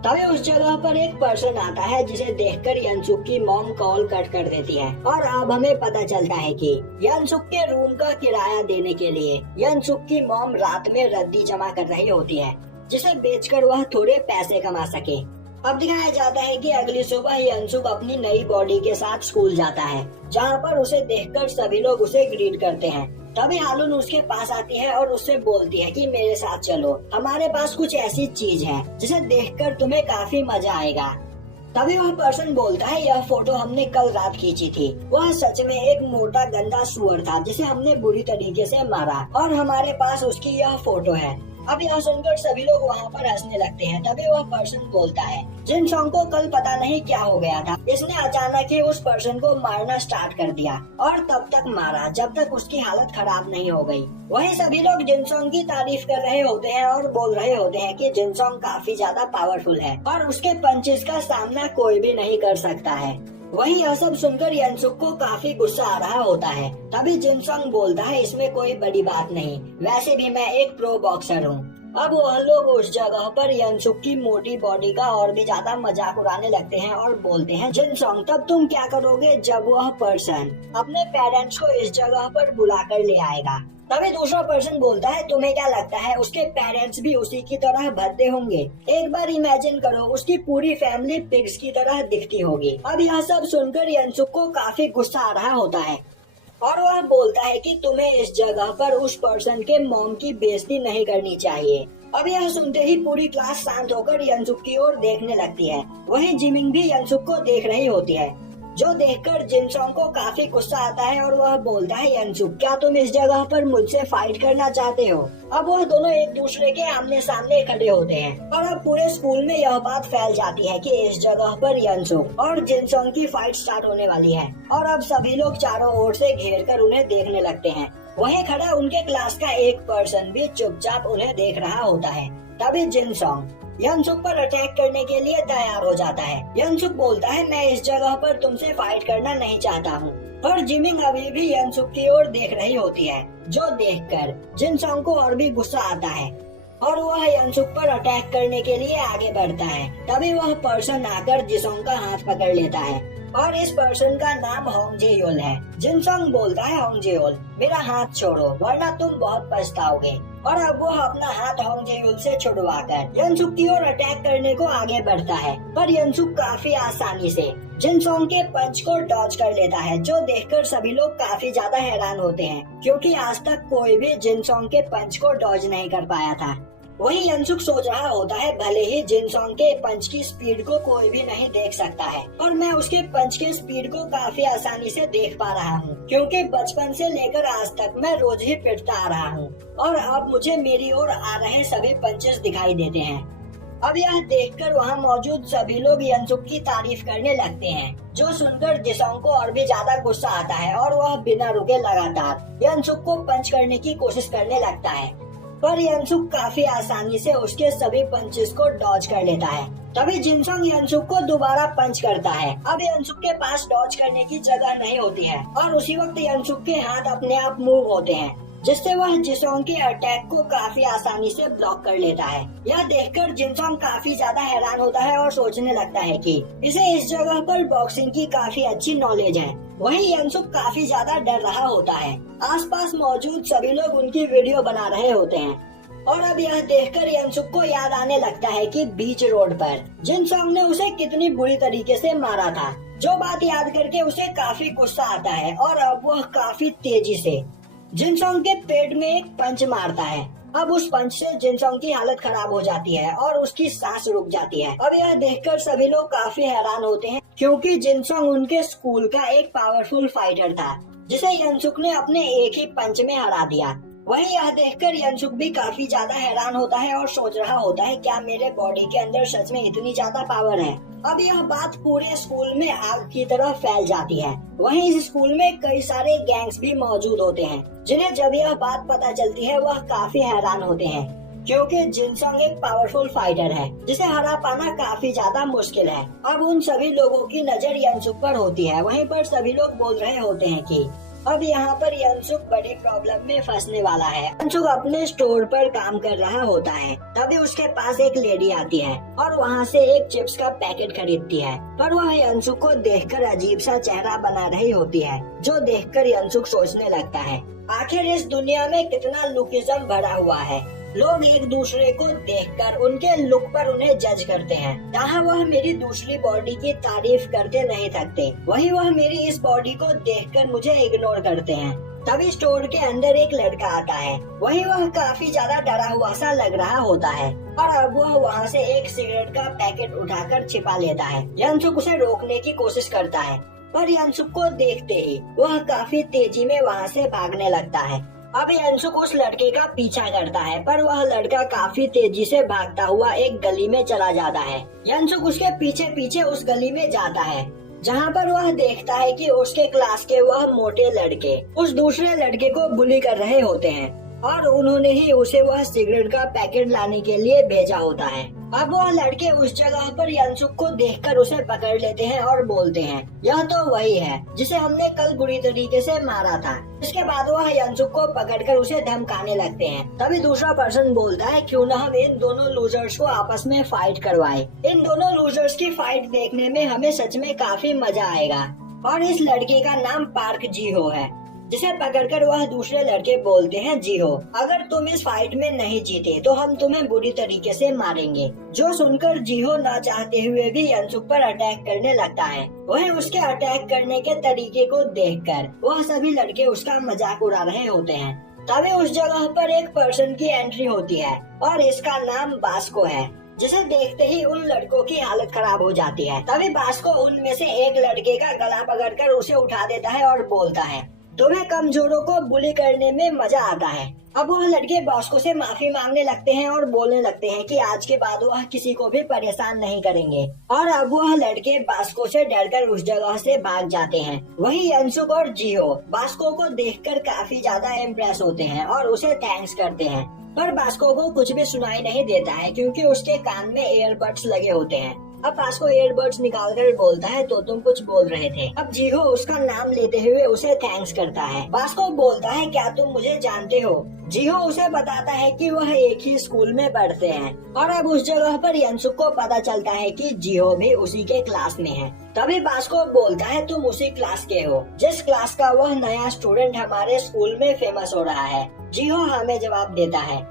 तभी उस जगह पर एक पर्सन आता है जिसे देखकर यनसुक की मॉम कॉल कट कर देती है। और अब हमें पता चलता है कि यनसुक के रूम का किराया देने के लिए यनसुक की मॉम रात में रद्दी जमा कर रही होती है, जिसे बेचकर वह थोड़े पैसे कमा सके। अब दिखाया जाता है कि अगली सुबह यनसुक अपनी नई बॉडी के साथ स्कूल जाता है, जहाँ पर उसे देखकर सभी लोग उसे ग्रीट करते हैं। तभी हालुन उसके पास आती है और उससे बोलती है कि मेरे साथ चलो, हमारे पास कुछ ऐसी चीज है जिसे देखकर तुम्हें काफी मजा आएगा। तभी वह पर्सन बोलता है यह फोटो हमने कल रात खींची थी। वह सच में एक मोटा गंदा सुअर था जिसे हमने बुरी तरीके से मारा, और हमारे पास उसकी यह फोटो है। अब यह सुनकर सभी लोग वहाँ पर हंसने लगते हैं। तभी वह पर्सन बोलता है जिनसोंग को कल पता नहीं क्या हो गया था, इसने अचानक ही उस पर्सन को मारना स्टार्ट कर दिया और तब तक मारा जब तक उसकी हालत खराब नहीं हो गई। वहीं सभी लोग जिनसोंग की तारीफ कर रहे होते हैं और बोल रहे होते हैं कि जिनसोंग काफी ज्यादा पावरफुल है और उसके पंचेस का सामना कोई भी नहीं कर सकता है। वहीं यह सब सुनकर यनसुक को काफी गुस्सा आ रहा होता है। तभी जिनसोंग बोलता है इसमें कोई बड़ी बात नहीं, वैसे भी मैं एक प्रो बॉक्सर हूँ। अब वह लोग उस जगह पर यनसुक की मोटी बॉडी का और भी ज्यादा मजाक उड़ाने लगते हैं और बोलते हैं जिनसोंग तब तुम क्या करोगे जब वह पर्सन अपने पेरेंट्स को इस जगह पर बुलाकर ले आएगा। तभी दूसरा पर्सन बोलता है तुम्हें क्या लगता है उसके पेरेंट्स भी उसी की तरह भद्दे होंगे? एक बार इमेजिन करो उसकी पूरी फैमिली पिग्स की तरह दिखती होगी। अब यह सब सुनकर यनसुक को काफी गुस्सा आ रहा होता है और वह बोलता है कि तुम्हें इस जगह पर उस पर्सन के मॉम की बेइज्जती नहीं करनी चाहिए। अब यह सुनते ही पूरी क्लास शांत होकर यनसुक की ओर देखने लगती है। वहीं जिमिंग भी यनसुक को देख रही होती है। जो देखकर जिनसोंग को काफी गुस्सा आता है और वह बोलता है, यनसुक क्या तुम इस जगह पर मुझसे फाइट करना चाहते हो? अब वह दोनों एक दूसरे के आमने सामने खड़े होते हैं और अब पूरे स्कूल में यह बात फैल जाती है कि इस जगह पर यनसुक और जिनसोंग की फाइट स्टार्ट होने वाली है। और अब सभी लोग चारों ओर से घेर कर उन्हें देखने लगते हैं। वहीं खड़ा उनके क्लास का एक पर्सन भी चुपचाप उन्हें देख रहा होता है। तभी जिनसोंग यनसुक पर अटैक करने के लिए तैयार हो जाता है। यनसुक बोलता है, मैं इस जगह पर तुमसे फाइट करना नहीं चाहता हूँ। पर जिमिंग अभी भी यनसुक की ओर देख रही होती है, जो देखकर जिनसोंग को और भी गुस्सा आता है और वह यनसुक पर अटैक करने के लिए आगे बढ़ता है। तभी वह पर्सन आकर जिसोंग का हाथ पकड़ लेता है और इस पर्सन का नाम होंग जे-योल है। जिनसोंग बोलता है, होंग जे-योल मेरा हाथ छोड़ो वरना तुम बहुत पछताओगे। और अब वो अपना हाथ होंग जे-योल से छुड़वाकर यनसुक की ओर अटैक करने को आगे बढ़ता है। पर यनसुक काफी आसानी से जिनसोंग के पंच को डॉज कर लेता है, जो देखकर सभी लोग काफी ज्यादा हैरान होते हैं, क्योंकि आज तक कोई भी जिनसोंग के पंच को डॉज नहीं कर पाया था। वही यनसुक सोच रहा होता है, भले ही जिनसोंग के पंच की स्पीड को कोई भी नहीं देख सकता है और मैं उसके पंच के स्पीड को काफी आसानी से देख पा रहा हूँ, क्योंकि बचपन से लेकर आज तक मैं रोज ही पिटता आ रहा हूँ और अब मुझे मेरी ओर आ रहे सभी पंचेस दिखाई देते हैं। अब यह देखकर वहाँ मौजूद सभी लोग यनसुक की तारीफ करने लगते हैं, जो सुनकर जिसोंग को और भी ज्यादा गुस्सा आता है और वह बिना रुके लगातार यनसुक को पंच करने की कोशिश करने लगता है। पर यनसुक काफी आसानी से उसके सभी पंचेस को डॉज कर लेता है। तभी जिनसोंग यनसुक को दोबारा पंच करता है। अब यनसुक के पास डॉज करने की जगह नहीं होती है और उसी वक्त यनसुक के हाथ अपने आप मूव होते हैं, जिससे वह जिसोंग के अटैक को काफी आसानी से ब्लॉक कर लेता है। यह देखकर जिनसोंग काफी ज्यादा हैरान होता है और सोचने लगता है कि इसे इस जगह पर बॉक्सिंग की काफी अच्छी नॉलेज है। वहीं यनसुक काफी ज्यादा डर रहा होता है। आसपास मौजूद सभी लोग उनकी वीडियो बना रहे होते हैं और अब यह देखकर यनसुक को याद आने लगता है कि बीच रोड पर जिनसोंग ने उसे कितनी बुरी तरीके से मारा था, जो बात याद करके उसे काफी गुस्सा आता है और अब वह काफी तेजी से जिनसोंग के पेट में एक पंच मारता है। अब उस पंच से जिनसोंग की हालत खराब हो जाती है और उसकी सांस रुक जाती है। अब यह देखकर सभी लोग काफी हैरान होते हैं, क्योंकि जिनसोंग उनके स्कूल का एक पावरफुल फाइटर था, जिसे यनसुक ने अपने एक ही पंच में हरा दिया। वहीं यह देखकर यनसुक भी काफी ज्यादा हैरान होता है और सोच रहा होता है, क्या मेरे बॉडी के अंदर सच में इतनी ज्यादा पावर है? अब यह बात पूरे स्कूल में आग की तरह फैल जाती है। वहीं इस स्कूल में कई सारे गैंग्स भी मौजूद होते हैं, जिन्हें जब यह बात पता चलती है वह काफी हैरान होते हैं, क्योंकि जिनसोंग एक पावरफुल फाइटर है जिसे हरा पाना काफी ज्यादा मुश्किल है। अब उन सभी लोगों की नजर यनसुक पर होती है। वहीं पर सभी लोग बोल रहे होते हैं कि अब यहाँ पर यनसुक बड़ी प्रॉब्लम में फंसने वाला है। यनसुक अपने स्टोर पर काम कर रहा होता है, तभी उसके पास एक लेडी आती है और वहाँ से एक चिप्स का पैकेट खरीदती है। पर वह यनसुक को देखकर अजीब सा चेहरा बना रही होती है, जो देखकर यनसुक सोचने लगता है, आखिर इस दुनिया में कितना लुकिज्म भरा हुआ है। लोग एक दूसरे को देखकर उनके लुक पर उन्हें जज करते हैं। जहाँ वह मेरी दूसरी बॉडी की तारीफ करते नहीं थकते, वहीं वह मेरी इस बॉडी को देखकर मुझे इग्नोर करते हैं। तभी स्टोर के अंदर एक लड़का आता है। वहीं वह काफी ज्यादा डरा हुआ सा लग रहा होता है और अब वह वहाँ से एक सिगरेट का पैकेट उठाकर छिपा लेता है। यनसुक उसे रोकने की कोशिश करता है, पर यनसुक को देखते ही वह काफी तेजी में वहाँ से भागने लगता है। अब यनसुक उस लड़के का पीछा करता है, पर वह लड़का काफी तेजी से भागता हुआ एक गली में चला जाता है। यनसुक उसके पीछे पीछे उस गली में जाता है, जहाँ पर वह देखता है कि उसके क्लास के वह मोटे लड़के उस दूसरे लड़के को बुली कर रहे होते हैं और उन्होंने ही उसे वह सिगरेट का पैकेट लाने के लिए भेजा होता है। अब वह लड़के उस जगह पर यनसुक को देखकर उसे पकड़ लेते हैं और बोलते हैं, यह तो वही है जिसे हमने कल बुरी तरीके से मारा था। इसके बाद वह यनसुक को पकड़कर उसे धमकाने लगते हैं। तभी दूसरा पर्सन बोलता है, क्यों न हम इन दोनों लूजर्स को आपस में फाइट करवाए। इन दोनों लूजर्स की फाइट देखने में हमें सच में काफी मजा आएगा। और इस लड़के का नाम पार्क जी-हो है, जिसे पकड़कर वह दूसरे लड़के बोलते हैं, जी-हो अगर तुम इस फाइट में नहीं जीते तो हम तुम्हें बुरी तरीके से मारेंगे। जो सुनकर जी-हो ना चाहते हुए भी यनसुक पर अटैक करने लगता है। वहीं उसके अटैक करने के तरीके को देखकर वह सभी लड़के उसका मजाक उड़ा रहे होते हैं। तभी उस जगह पर एक पर्सन की एंट्री होती है और इसका नाम बास्को है। जिसे देखते ही उन लड़कों की हालत खराब हो जाती है। तभी बास्को उनमें से एक लड़के का गला पकड़कर उसे उठा देता है और बोलता है, तुम्हें कमजोरों को बुली करने में मजा आता है। अब वह लड़के बास्को से माफी मांगने लगते हैं और बोलने लगते हैं कि आज के बाद वह किसी को भी परेशान नहीं करेंगे। और अब वह लड़के बास्को से डरकर उस जगह से भाग जाते हैं। वहीं यंसुक और जिहो बास्को को देखकर काफी ज्यादा इम्प्रेस होते हैं और उसे थैंक्स करते हैं। पर बास्को को कुछ भी सुनाई नहीं देता है क्योंकि उसके कान में ईयरबड्स लगे होते हैं। अब बास्को ईयरबड्स निकालकर बोलता है, तो तुम कुछ बोल रहे थे। अब जिहो उसका नाम लेते हुए उसे थैंक्स करता है। बास्को बोलता है, क्या तुम मुझे जानते हो? जिहो उसे बताता है कि वह एक ही स्कूल में पढ़ते हैं। और अब उस जगह पर यंसुक को पता चलता है कि जिहो भी उसी के क्लास में है। तभी बास्को बोलता है, तुम उसी क्लास के हो जिस क्लास का वह नया स्टूडेंट हमारे स्कूल में फेमस हो रहा है। जिहो हमें जवाब देता है।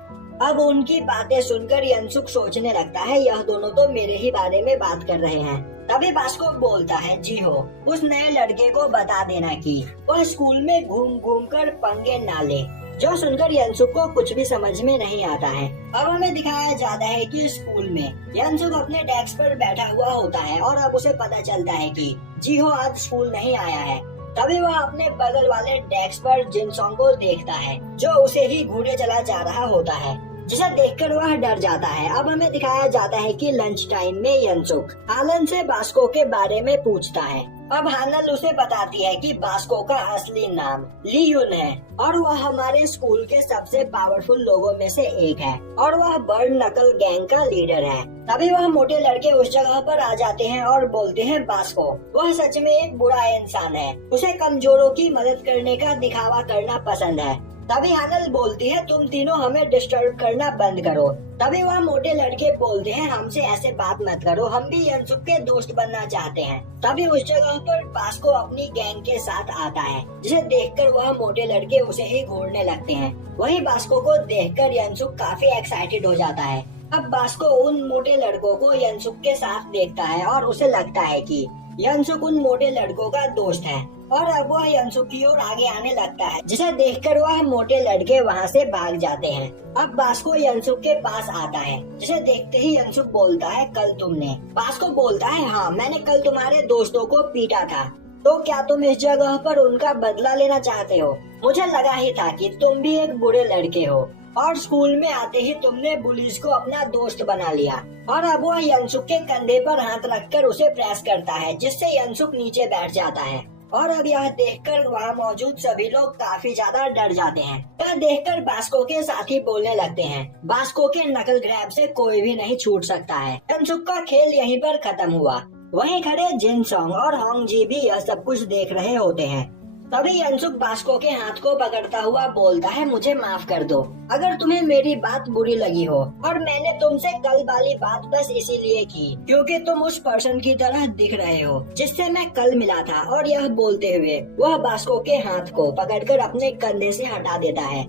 अब उनकी बातें सुनकर यंसुक सोचने लगता है, यह दोनों तो मेरे ही बारे में बात कर रहे हैं। तभी बास्को बोलता है, जिहो उस नए लड़के को बता देना कि वह स्कूल में घूम घूम कर पंगे ना ले। जो सुनकर यंसुक को कुछ भी समझ में नहीं आता है। अब हमें दिखाया जाता है कि स्कूल में यंसुक अपने डेस्क पर बैठा हुआ होता है और अब उसे पता चलता है कि जिहो आज स्कूल नहीं आया है। तभी वह अपने बगल वाले डेस्क पर जिनसोंग को देखता है जो उसे ही घूरे चला जा रहा होता है, जिसे देखकर वह डर जाता है। अब हमें दिखाया जाता है कि लंच टाइम में यंसुक हालन से बास्को के बारे में पूछता है। अब हानल उसे बताती है कि बास्को का असली नाम ली युन है और वह हमारे स्कूल के सबसे पावरफुल लोगों में से एक है और वह बर्ड नकल गैंग का लीडर है। तभी वह मोटे लड़के उस जगह पर आ जाते हैं और बोलते हैं, बास्को वह सच में एक बुरा इंसान है, उसे कमजोरों की मदद करने का दिखावा करना पसंद है। तभी हानल बोलती है, तुम तीनों हमें डिस्टर्ब करना बंद करो। तभी वह मोटे लड़के बोलते हैं, हमसे ऐसे बात मत करो, हम भी यंसुक के दोस्त बनना चाहते हैं। तभी उस जगह पर बास्को अपनी गैंग के साथ आता है, जिसे देखकर वह मोटे लड़के उसे ही घूरने लगते हैं। वहीं बास्को को देखकर यंसुक काफी एक्साइटेड हो जाता है। अब बास्को उन मोटे लड़कों को यंसुक के साथ देखता है और उसे लगता है कि यंसुक उन मोटे लड़कों का दोस्त है और अब वह यंसुक की ओर आगे आने लगता है, जिसे देखकर वह मोटे लड़के वहां से भाग जाते हैं। अब बास्को यंसुक के पास आता है, जिसे देखते ही यंसुक बोलता है, कल तुमने। बास्को बोलता है, हाँ मैंने कल तुम्हारे दोस्तों को पीटा था, तो क्या तुम इस जगह पर उनका बदला लेना चाहते हो? मुझे लगा ही था कि तुम भी एक बुरे लड़के हो और स्कूल में आते ही तुमने बुलीज को अपना दोस्त बना लिया। और अब वह यंसुक के कंधे पर हाथ रखकर उसे प्रेस करता है, जिससे यंसुक नीचे बैठ जाता है। और अब यह देखकर वहाँ मौजूद सभी लोग काफी ज्यादा डर जाते हैं। यह देखकर बास्को के साथी बोलने लगते हैं, बास्को के नकल ग्रैब से कोई भी नहीं छूट सकता है। यंसुक का खेल यहीं पर खत्म हुआ। वहीं खड़े जिनसोंग और होंगजी भी यह सब कुछ देख रहे होते हैं। तभी यंसुक बास्को के हाथ को पकड़ता हुआ बोलता है, मुझे माफ कर दो अगर तुम्हें मेरी बात बुरी लगी हो, और मैंने तुमसे कल वाली बात बस इसीलिए की क्योंकि तुम उस पर्सन की तरह दिख रहे हो जिससे मैं कल मिला था। और यह बोलते हुए वह बास्को के हाथ को पकड़कर अपने कंधे से हटा देता है।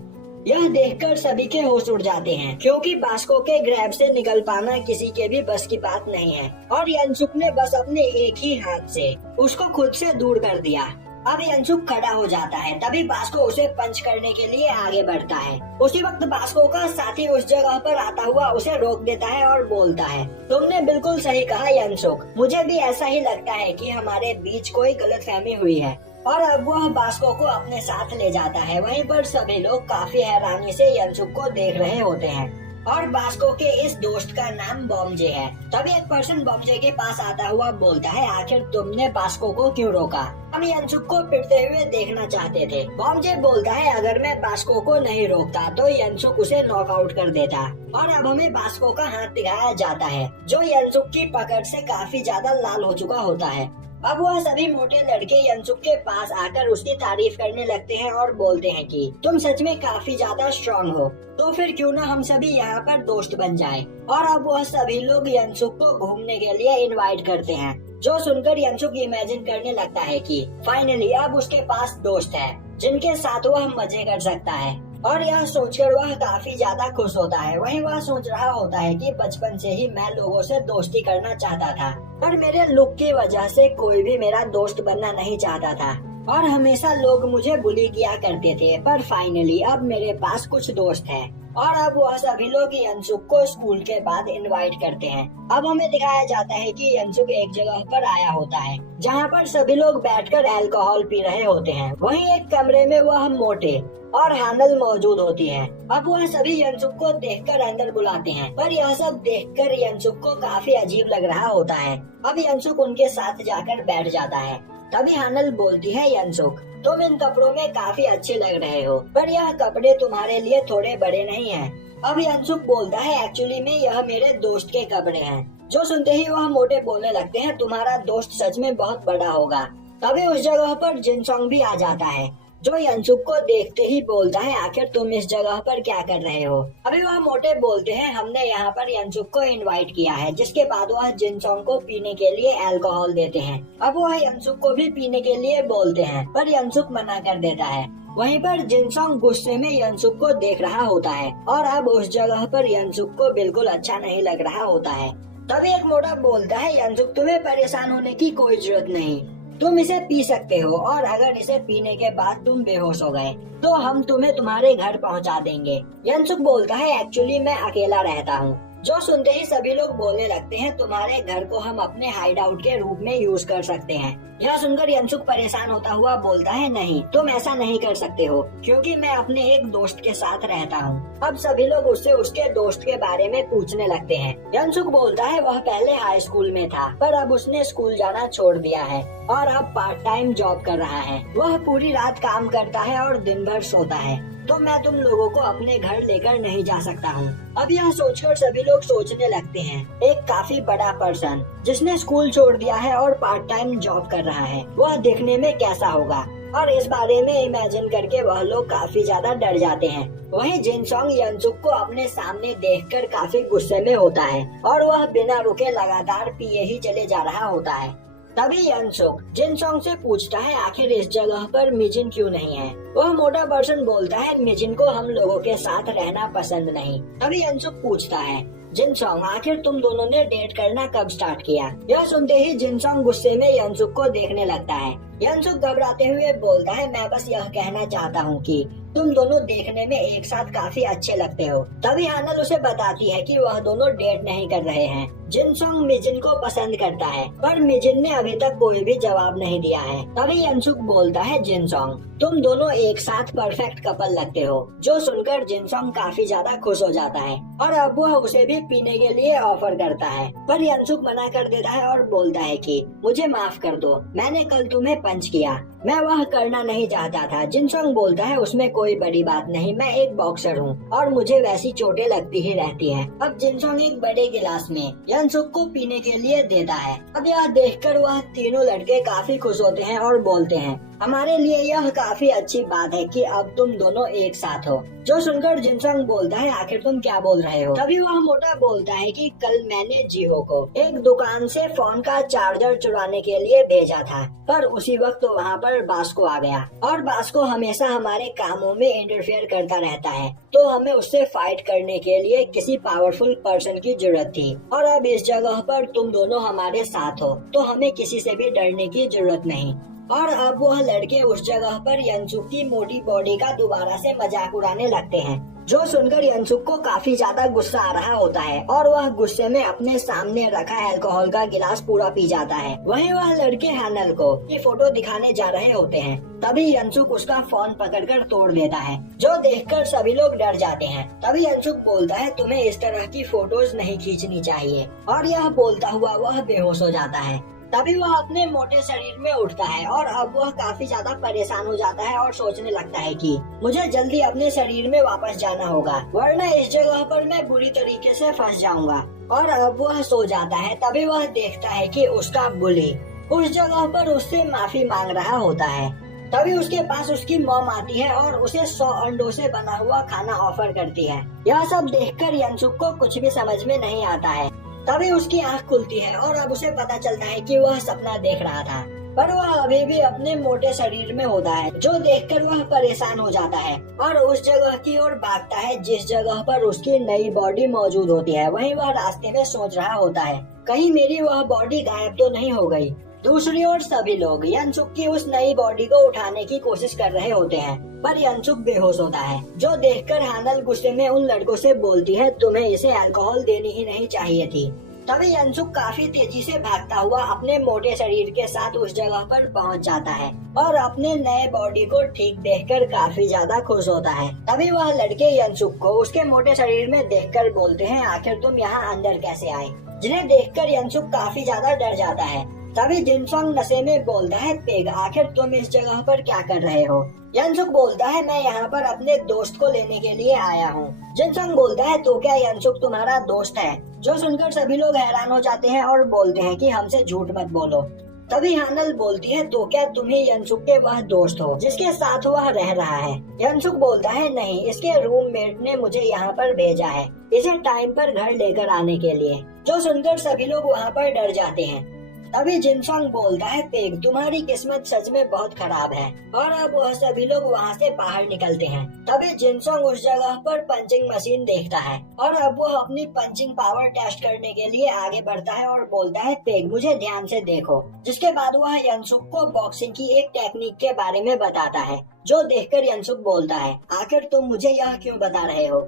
यह देखकर सभी के होश उड़ जाते हैं क्योंकि बास्को के ग्रैब से निकल पाना किसी के भी बस की बात नहीं है और यंसुक ने बस अपने एक ही हाथ से उसको खुद से दूर कर दिया। अब यंसुक खड़ा हो जाता है। तभी बास्को उसे पंच करने के लिए आगे बढ़ता है। उसी वक्त बास्को का साथी उस जगह पर आता हुआ उसे रोक देता है और बोलता है, तुमने बिल्कुल सही कहा यंसुक, मुझे भी ऐसा ही लगता है कि हमारे बीच कोई गलतफहमी हुई है। और अब वह बास्को को अपने साथ ले जाता है। वहीं पर सभी लोग काफी हैरानी से यंसुक को देख रहे होते हैं और बास्को के इस दोस्त का नाम बॉम्जे है। तभी एक पर्सन बॉम्जे के पास आता हुआ बोलता है, आखिर तुमने बास्को को क्यों रोका? हम यंसुक को पिटते हुए देखना चाहते थे। बॉम्जे बोलता है, अगर मैं बास्को को नहीं रोकता तो यंसुक उसे नॉकआउट कर देता। और अब हमें बास्को का हाथ दिखाया जाता है जो यंसुक की पकड़ से काफी ज्यादा लाल हो चुका होता है। अब वह सभी मोटे लड़के यंसुक के पास आकर उसकी तारीफ करने लगते हैं और बोलते हैं कि तुम सच में काफी ज्यादा स्ट्रांग हो, तो फिर क्यों ना हम सभी यहाँ पर दोस्त बन जाएं। और अब वह सभी लोग यंसुक को घूमने के लिए इनवाइट करते हैं, जो सुनकर यंसुक इमेजिन करने लगता है कि फाइनली अब उसके पास दोस्त है जिनके साथ वह मजे कर सकता है। और यह सोचकर वह काफी ज्यादा खुश होता है। वहीं वह सोच रहा होता है कि बचपन से ही मैं लोगों से दोस्ती करना चाहता था, पर मेरे लुक की वजह से कोई भी मेरा दोस्त बनना नहीं चाहता था और हमेशा लोग मुझे बुली किया करते थे, पर फाइनली अब मेरे पास कुछ दोस्त है। और अब वह सभी लोग यंसुक को स्कूल के बाद इनवाइट करते हैं। अब हमें दिखाया जाता है कि यंसुक एक जगह पर आया होता है जहाँ पर सभी लोग बैठकर अल्कोहल पी रहे होते हैं। वहीं एक कमरे में वह मोटे और हानल मौजूद होती है। अब वह सभी यंसुक को देखकर अंदर बुलाते हैं, पर यह सब देखकर यंसुक को काफी अजीब लग रहा होता है। अब यंसुक उनके साथ जाकर बैठ जाता है। तभी हानल बोलती है, यंसुक तुम इन कपड़ों में काफी अच्छे लग रहे हो, पर यह कपड़े तुम्हारे लिए थोड़े बड़े नहीं हैं। अब यंसुक बोलता है, एक्चुअली में यह मेरे दोस्त के कपड़े हैं। जो सुनते ही वह मोटे बोलने लगते हैं, तुम्हारा दोस्त सच में बहुत बड़ा होगा। तभी उस जगह पर जिनसोंग भी आ जाता है, जो यंसुक को देखते ही बोलता है, आखिर तुम इस जगह पर क्या कर रहे हो। अभी वह मोटे बोलते हैं, हमने यहाँ पर यंसुक को इनवाइट किया है। जिसके बाद वह जिनसोंग को पीने के लिए अल्कोहल देते हैं। अब वह यंसुक को भी पीने के लिए बोलते हैं, पर यंसुक मना कर देता है। वहीं पर जिनसोंग गुस्से में यंसुक को देख रहा होता है और अब उस जगह पर यंसुक को बिल्कुल अच्छा नहीं लग रहा होता है। तभी एक मोटा बोलता है, यंसुक तुम्हें परेशान होने की कोई जरूरत नहीं, तुम इसे पी सकते हो और अगर इसे पीने के बाद तुम बेहोश हो गए तो हम तुम्हें तुम्हारे घर पहुंचा देंगे। यंसुक बोलता है, एक्चुअली मैं अकेला रहता हूँ। जो सुनते ही सभी लोग बोलने लगते हैं, तुम्हारे घर को हम अपने हाइड आउट के रूप में यूज कर सकते हैं। यह सुनकर यंसुक परेशान होता हुआ बोलता है, नहीं तुम ऐसा नहीं कर सकते हो, क्योंकि मैं अपने एक दोस्त के साथ रहता हूँ। अब सभी लोग उससे उसके दोस्त के बारे में पूछने लगते हैं। यंसुक बोलता है, वह पहले हाई स्कूल में था, पर अब उसने स्कूल जाना छोड़ दिया है और अब पार्ट टाइम जॉब कर रहा है। वह पूरी रात काम करता है और दिन भर सोता है, तो मैं तुम लोगों को अपने घर लेकर नहीं जा सकता हूँ। अब यह सोचकर सभी लोग सोचने लगते हैं, एक काफी बड़ा पर्सन जिसने स्कूल छोड़ दिया है और पार्ट टाइम जॉब कर रहा है, वह देखने में कैसा होगा। और इस बारे में इमेजिन करके वह लोग काफी ज्यादा डर जाते हैं। वहीं जिनसोंग यंसुक को अपने सामने देखकर काफी गुस्से में होता है और वह बिना रुके लगातार पिए ही चले जा रहा होता है। तभी यंसुक जिनसोंग से पूछता है, आखिर इस जगह पर मिजिन क्यों नहीं है। वह मोटा पर्सन बोलता है, मिजिन को हम लोगों के साथ रहना पसंद नहीं। तभी यंसुक पूछता है, जिनसोंग आखिर तुम दोनों ने डेट करना कब स्टार्ट किया। यह सुनते ही जिनसोंग गुस्से में यंसुक को देखने लगता है। यंसुक घबराते हुए बोलता है, मैं बस यह कहना चाहता हूँ कि तुम दोनों देखने में एक साथ काफी अच्छे लगते हो। तभी हानल उसे बताती है कि वह दोनों डेट नहीं कर रहे हैं। जिनसोंग मिजिन को पसंद करता है, पर मिजिन ने अभी तक कोई भी जवाब नहीं दिया है। तभी यंसुक बोलता है, जिनसोंग तुम दोनों एक साथ परफेक्ट कपल लगते हो। जो सुनकर जिनसोंग काफी ज्यादा खुश हो जाता है और अब वह उसे भी पीने के लिए ऑफर करता है, पर यंसुक मना कर देता है और बोलता है कि मुझे माफ कर दो, मैंने कल तुम्हें पंच किया, मैं वह करना नहीं चाहता था। जिनसोंग बोलता है, उसमें कोई बड़ी बात नहीं, मैं एक बॉक्सर हूँ और मुझे वैसी चोटें लगती ही रहती हैं। अब जिनसोंग एक बड़े गिलास में यंसुक को पीने के लिए देता है। अब यह देखकर वह तीनों लड़के काफी खुश होते हैं और बोलते हैं, हमारे लिए यह काफी अच्छी बात है कि अब तुम दोनों एक साथ हो। जो सुनकर जिनसोंग बोलता है, आखिर तुम क्या बोल रहे हो। तभी वह मोटा बोलता है कि कल मैंने जीहो को एक दुकान से फोन का चार्जर चुराने के लिए भेजा था, पर उसी वक्त वहाँ पर बास्को आ गया और बास्को हमेशा हमारे कामों में इंटरफेयर करता रहता है, तो हमें उससे फाइट करने के लिए किसी पावरफुल पर्सन की जरूरत थी। और अब इस जगह पर तुम दोनों हमारे साथ हो, तो हमें किसी से भी डरने की जरूरत नहीं। और अब वह लड़के उस जगह पर यंसुक की मोटी बॉडी का दोबारा से मजाक उड़ाने लगते हैं। जो सुनकर यंसुक को काफी ज्यादा गुस्सा आ रहा होता है और वह गुस्से में अपने सामने रखा अल्कोहल का गिलास पूरा पी जाता है। वहीं वह लड़के हानल को ये फोटो दिखाने जा रहे होते हैं। तभी यंसुक उसका फोन पकड़कर तोड़ देता है, जो देखकर सभी लोग डर जाते हैं। तभी यंसुक बोलता है, तुम्हें इस तरह की फोटोज नहीं खींचनी चाहिए, और यह बोलता हुआ वह बेहोश हो जाता है। तभी वह अपने मोटे शरीर में उठता है और अब वह काफी ज्यादा परेशान हो जाता है और सोचने लगता है कि मुझे जल्दी अपने शरीर में वापस जाना होगा, वरना इस जगह पर मैं बुरी तरीके से फंस जाऊंगा। और अब वह सो जाता है। तभी वह देखता है कि उसका बुली उस जगह पर उससे माफी मांग रहा होता है। तभी उसके पास उसकी मॉम आती है और उसे 100 अंडों से बना हुआ खाना ऑफर करती है। यह सब देखकर यंसुक को कुछ भी समझ में नहीं आता है। तभी उसकी आंख खुलती है और अब उसे पता चलता है कि वह सपना देख रहा था, पर वह अभी भी अपने मोटे शरीर में होता है, जो देखकर वह परेशान हो जाता है और उस जगह की ओर भागता है जिस जगह पर उसकी नई बॉडी मौजूद होती है। वहीं वह रास्ते में सोच रहा होता है, कहीं मेरी वह बॉडी गायब तो नहीं हो गई। दूसरी ओर सभी लोग यनसुक की उस नई बॉडी को उठाने की कोशिश कर रहे होते हैं, पर यनसुक बेहोश होता है, जो देखकर हानल गुस्से में उन लड़कों से बोलती है, तुम्हें इसे अल्कोहल देनी ही नहीं चाहिए थी। तभी यनसुक काफी तेजी से भागता हुआ अपने मोटे शरीर के साथ उस जगह पर पहुंच जाता है और अपने नए बॉडी को ठीक देखकर काफी ज्यादा खुश होता है। तभी वह लड़के यनसुक को उसके मोटे शरीर में देखकर बोलते हैं, आखिर तुम यहाँ अंदर कैसे आए, जिन्हें देखकर यनसुक काफी ज्यादा डर जाता है। तभी जिनसोंग नशे में बोलता है, पेग आखिर तुम इस जगह पर क्या कर रहे हो। यनसुक बोलता है, मैं यहाँ पर अपने दोस्त को लेने के लिए आया हूँ। जिनसोंग बोलता है, तो क्या यनसुक तुम्हारा दोस्त है। जो सुनकर सभी लोग हैरान हो जाते हैं और बोलते हैं कि हमसे झूठ मत बोलो। तभी हानल बोलती है, तो क्या तुम ही यनसुक के वह दोस्त हो जिसके साथ वह रह रहा है। यनसुक बोलता है, नहीं, इसके रूममेट ने मुझे यहाँ पर भेजा है इसे टाइम पर घर लेकर आने के लिए। जो सुनकर सभी लोग वहाँ पर डर जाते हैं। तभी जिनसोंग बोलता है, पेग तुम्हारी किस्मत सच में बहुत खराब है। और अब वह सभी लोग वहाँ से बाहर निकलते हैं। तभी जिनसोंग उस जगह पर पंचिंग मशीन देखता है और अब वह अपनी पंचिंग पावर टेस्ट करने के लिए आगे बढ़ता है और बोलता है, पेग मुझे ध्यान से देखो। जिसके बाद वह यनसुक को बॉक्सिंग की एक टेक्निक के बारे में बताता है, जो देखकर यनसुक बोलता है, आखिर तुम मुझे यह क्यों बता रहे हो।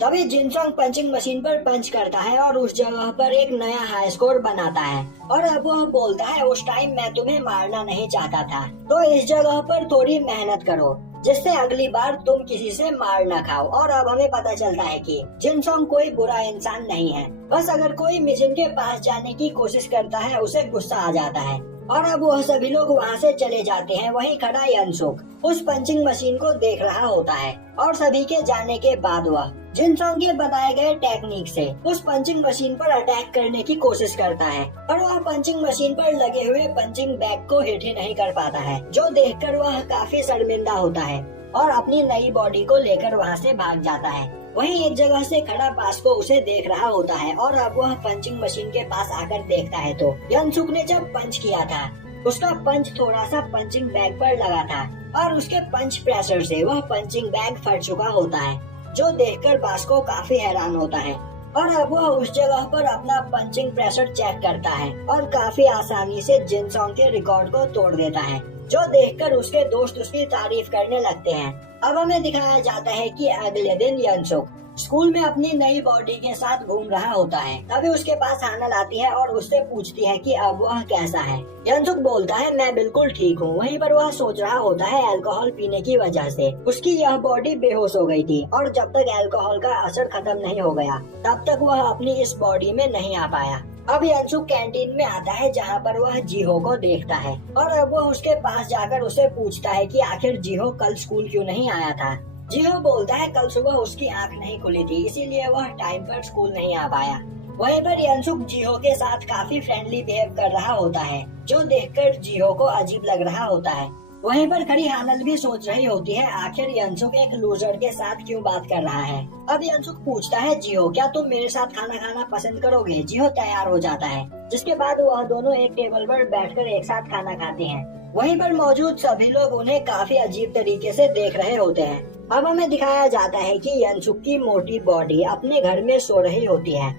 तभी जिनसोंग पंचिंग मशीन पर पंच करता है और उस जगह पर एक नया हाई स्कोर बनाता है। और अब वह बोलता है, उस टाइम मैं तुम्हें मारना नहीं चाहता था, तो इस जगह पर थोड़ी मेहनत करो जिससे अगली बार तुम किसी से मार न खाओ। और अब हमें पता चलता है कि जिनसोंग कोई बुरा इंसान नहीं है, बस अगर कोई मिजिन के पास जाने की कोशिश करता है उसे गुस्सा आ जाता है। और अब वह सभी लोग वहाँ से चले जाते हैं। वहीं खड़ा यनसुक उस पंचिंग मशीन को देख रहा होता है और सभी के जाने के बाद वह जिनसोंग के बताए गए टेक्निक से उस पंचिंग मशीन पर अटैक करने की कोशिश करता है, पर वह पंचिंग मशीन पर लगे हुए पंचिंग बैग को हिट ही नहीं कर पाता है, जो देखकर वह काफी शर्मिंदा होता है और अपनी नई बॉडी को लेकर वहाँ से भाग जाता है। वहीं एक जगह से खड़ा बास्को उसे देख रहा होता है और अब वह पंचिंग मशीन के पास आकर देखता है तो यनसुक ने जब पंच किया था उसका पंच थोड़ा सा पंचिंग बैग पर लगा था और उसके पंच प्रेशर से वह पंचिंग बैग फट चुका होता है, जो देखकर बास्को काफी हैरान होता है। और अब वह उस जगह पर अपना पंचिंग प्रेशर चेक करता है और काफी आसानी से जिनसोंग के रिकॉर्ड को तोड़ देता है, जो देखकर उसके दोस्त उसकी तारीफ करने लगते हैं। अब हमें दिखाया जाता है कि अगले दिन यनसुक स्कूल में अपनी नई बॉडी के साथ घूम रहा होता है। तभी उसके पास हानल आती है और उससे पूछती है कि अब वह कैसा है। यनसुक बोलता है, मैं बिल्कुल ठीक हूँ। वहीं पर वह सोच रहा होता है अल्कोहल पीने की वजह से उसकी यह बॉडी बेहोश हो गई थी और जब तक अल्कोहल का असर खत्म नहीं हो गया तब तक वह अपनी इस बॉडी में नहीं आ पाया। अब यनसुक कैंटीन में आता है जहाँ पर वह जीहो को देखता है और अब वह उसके पास जाकर उसे पूछता है कि आखिर जीहो कल स्कूल क्यों नहीं आया था। जीहो बोलता है, कल सुबह उसकी आंख नहीं खुली थी, इसीलिए वह टाइम पर स्कूल नहीं आ पाया। वहीं पर यनसुक जीहो के साथ काफी फ्रेंडली बिहेव कर रहा होता है, जो देखकर जीहो को अजीब लग रहा होता है। वहीं पर खड़ी हानल भी सोच रही होती है, आखिर यनसुक एक लूजर के साथ क्यों बात कर रहा है। अब यनसुक पूछता है, जीहो क्या तुम मेरे साथ खाना खाना पसंद करोगे। जीहो तैयार हो जाता है, जिसके बाद वह दोनों एक टेबल पर बैठकर एक साथ खाना खाते हैं। वहीं पर मौजूद सभी लोग उन्हें काफी अजीब तरीके से देख रहे होते हैं। अब हमें दिखाया जाता है कि यनसुक की मोटी बॉडी अपने घर में सो रही होती है।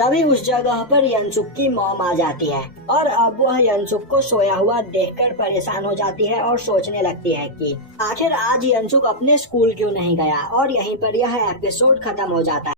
तभी उस जगह पर यनसुक की मॉम आ जाती है और अब वह यनसुक को सोया हुआ देखकर परेशान हो जाती है और सोचने लगती है कि आखिर आज यनसुक अपने स्कूल क्यों नहीं गया। और यहीं पर यह एपिसोड खत्म हो जाता है।